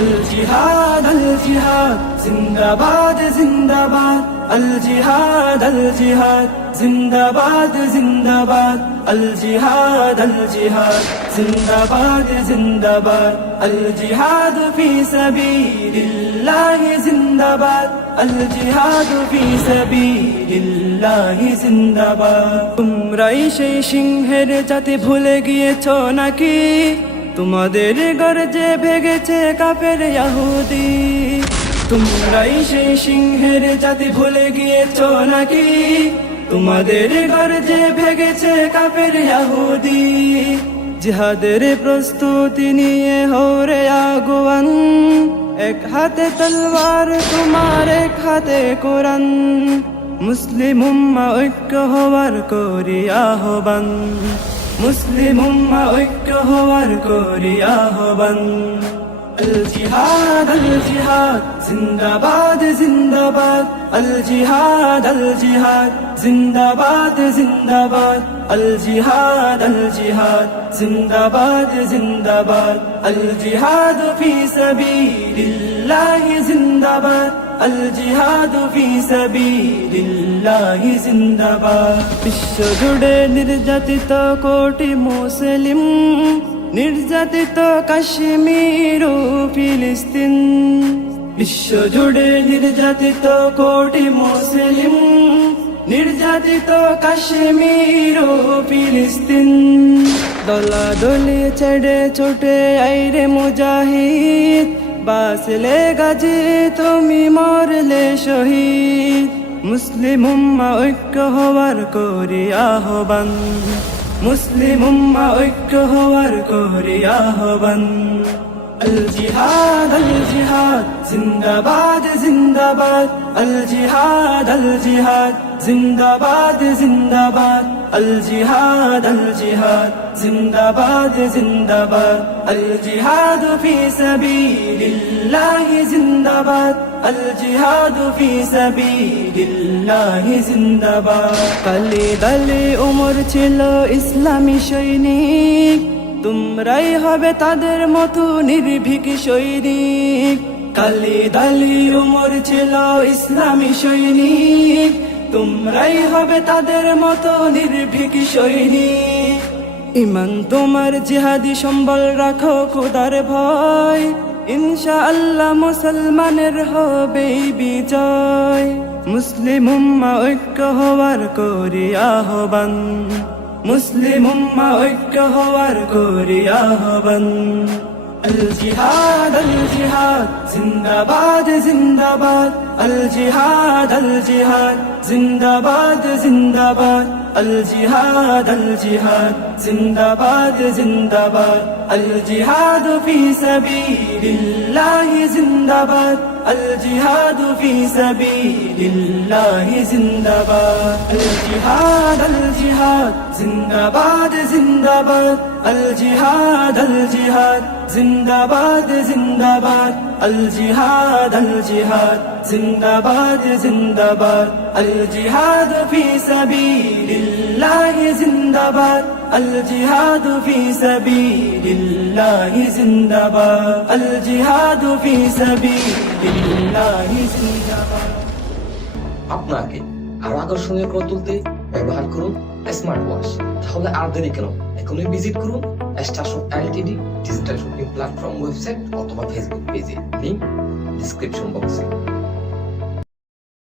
الجهاد الجهاد जिंदाबाद जिंदाबाद الجهاد الجهاد जिंदाबाद जिंदाबाद الجهاد الجهاد जिंदाबाद जिंदाबाद الجهاد في سبيل الله जिंदाबाद الجهاد في سبيل الله जिंदाबाद তোমরাই সেই সিংহের জাতি ভুলে গিয়েছো নাকি তোমাদের গর্জে ভেগেছে কাফের ইহুদি তোমরাই সেই সিংহের জাতি ভুলে গিয়েছো নাকি তোমাদের গর্জে ভেগেছে কাফের ইহুদি জিহাদের প্রস্তুতি নিয়ে হরে আগুয়ান এক হাতে তলোয়ার তোমার এক হাতে কোরআন মুসলিম উম্মাহ ঐক্য হওয়ার করি আহ্বান মুসলিম উম্মাহ ঐক্য হওয়ার করি আহ্বান الجهاد الجهاد जिंदाबाद जिंदाबाद الجهاد الجهاد जिंदाबाद जिंदाबाद الجهاد الجهاد जिंदाबाद जिंदाबाद الجهاد في سبيل الله जिंदाबाद الجهاد في سبيل الله जिंदाबाद বিশ্ব জুড়ে নির্যাতিত কোটি মুসলিম নির্যাতিত কাশ্মীর ও ফিলিস্তিন বিশ্ব জুড়ে নির্যাতিত কোটি মুসলিম নির্যাতিত কাশ্মীর ও ফিলিস্তিন দলাদলি ছেড়ে ছুটে আইরে মুজাহিদ বাঁচলে গাজী তুমি মরলে শহীদ মুসলিম উম্মাহ ঐক্য হওয়ার করি আহ্বান মুসলিম উম্মাহ ঐক্য হওয়ার করি আহ্বান الجهاد الجهاد जिंदाबाद जिंदाबाद الجهاد الجهاد जिंदाबाद जिंदाबाद الجهاد الجهاد जिंदाबाद जिंदाबाद الجهاد في سبيل الله जिंदाबाद الجهاد في سبيل الله जिंदाबाद কালি দলে উমর ছিল ইসলামী সৈনিক তোমরাই হবে তাদের মতো নির্ভীক সৈনিক কালি দালি উমর ছিল ইসলামী সৈনিক তোমরাই হবে তাদের মতো নির্ভীক সৈনিক ঈমান তোমার জিহাদি সম্বল রাখো খোদার ভয় ইনশাআল্লাহ মুসলমানের হবে বিজয় মুসলিম উম্মাহ ঐক্য হওয়ার করি আহ্বান মুসলিম উম্মাহ ঐক্য হওয়ার করি আহ্বান الجهاد الجهاد जिंदाबाद जिंदाबाद الجهاد الجهاد जिंदाबाद जिंदाबाद الجهاد الجهاد जिंदाबाद जिंदाबाद الجهاد في سبيل الله जिंदाबाद الجهاد في سبيل الله जिंदाबाद الجهاد الجهاد जिंदाबाद जिंदाबाद الجهاد الجهاد जिंदाबाद जिंदाबाद الجهاد الجهاد जिंदाबाद जिंदाबाद الجهاد في سبيل الله जिंदाबाद الجهاد في سبيل الله जिंदाबाद الجهاد في سبيل الله जिंदाबाद আপনাকে আরো আকর্ষণীয় করে তুলতে ব্যবহার করুন স্মার্ট ওয়াচ তাহলে আর দেরি কেন এখনই ভিজিট করুন Starshop LTD digital shopping platform website অথবা ফেসবুক পেজে লিংক ডিসক্রিপশন বক্সে